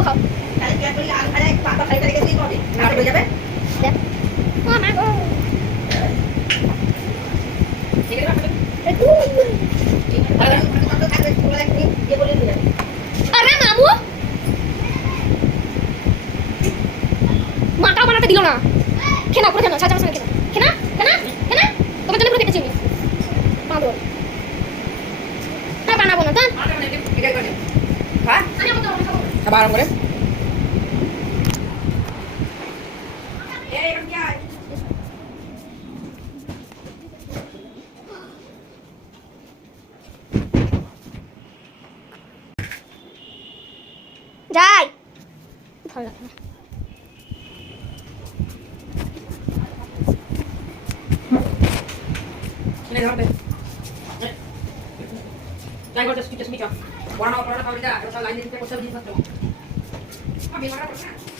গুলো খাও তাহলে পেঁয়াজ করি আলু ভাজা একটু পাতা ফ্রাই করে রেখে দিই হবে না হয়ে যাবে দেখ ও মা গো ঠিক আছে একটু আরে কত থাকবে তোমরা একটু দিয়ে বলে দিও আরে মামু মাটা বানাতে দিল না খেনা পুরো খেনা সাজা সাজা খেনা খেনা খেনা খেনা তোমার জন্য পুরো কেটেছি আমি মামু হ্যাঁ বানাবো না তান ঠিক আছে করে হ্যাঁ খাবার আরম্ভ করে এই এখন কি আয় যাই ভালো লাগে না নে ধরবে যাই করতে স্পিচ স্পিচ বড় না বড় না পাবলিকা এটা লাইন দিতে করতে দিতে আমি মারা করতে